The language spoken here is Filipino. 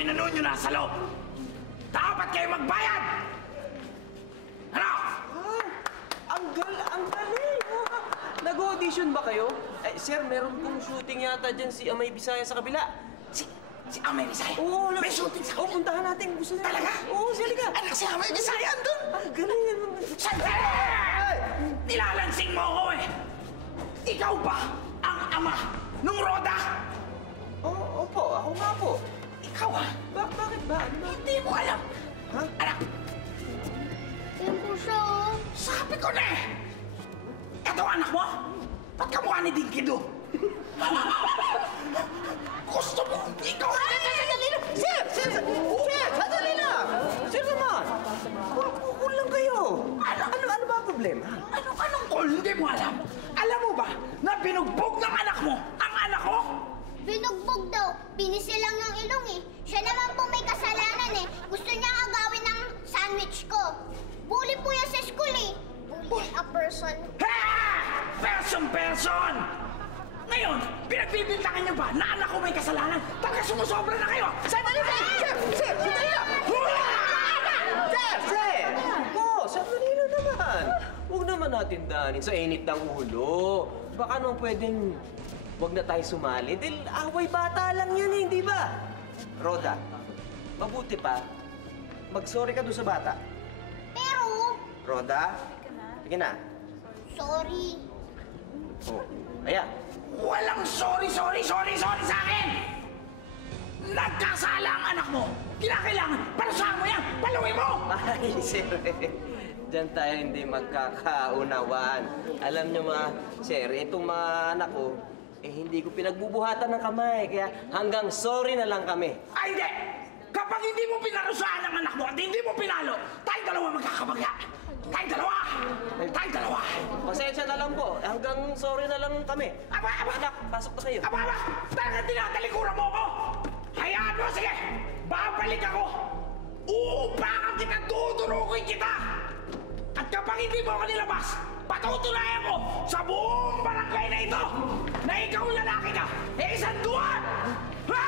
pinano nyo nasa loob. Dapat kayo magbayad! Ano? Ang galing! Nag-audition ba kayo? Eh, sir, meron pong shooting yata dyan si Amay Bisaya sa kabila. Si Amay Bisaya? Oo, may shooting sa kabila. Oo, puntahan natin. Gusto nila. Talaga? Oo, sige ka. Anak, si Amay Bisaya andun! Ang galing! Sandali! Nilalansing mo ako eh! Ikaw ba ang ama nung Roda? Oo, opo. Ako nga po. Ikaw ha? Bakit ba? Ano ba? Hindi mo alam. Ha? Anak, Yan po siya, oh. sabi ko na eh! Ito anak mo? Ba't kamukha ni Dinkido? Gusto mo? Ikaw? Sandali lang! Sir! Sandali lang! Sir naman! Cool lang kayo. Ano ba ang problema? Anong call? Hindi mo alam? Alam mo ba na binugbog ng anak mo ang anak ko? Binugbog daw. Pinisi lang yung ilong eh. Siya naman po may kasalanan eh. Gusto niya agawin ng sandwich ko. Bully po yan sa school eh. Bully a person. Ha! Person! Ngayon, pinagbibintangan niyo ba na anak ko may kasalanan? Talaga sumusobra na kayo! Sandali lang! Sir! Sandali lang! Sir! Sandali lang naman. Huwag naman natin daanin sa init ng ulo. Baka naman pwedeng huwag na tayo sumali. Dahil away bata lang yan eh, di ba? Roda, mabuti pa, mag-sorry ka doon sa bata. Pero, Roda, sige na. sorry. Oh, ayan. Walang sorry sa akin! Nagkasala ang anak mo! Kinakailangan, parusahan mo yan! Paluwi mo! Ay, sir. Diyan tayo hindi magkakaunawaan. Alam niyo mga, sir, itong mga anak ko, hindi ko pinagbubuhatan ng kamay. Kaya hanggang sorry na lang kami. Ay, hindi! Kapag hindi mo pinarusahan ang anak mo at hindi mo pinalo, tayong dalawa magkakabagya! Tayong dalawa! Pasensya na lang po. Hanggang sorry na lang kami. Aba! Anak, pasok na kayo. Aba! Talagang tinatalikuran mo ako! Hayaan mo, sige! Babalik ako! Uupakan kita, tuturukin kita! At kapag hindi mo ako nilabas, patutunayan ko sa buong barangay na ito na ikaw lalaki ka! Isang duwan! Ha!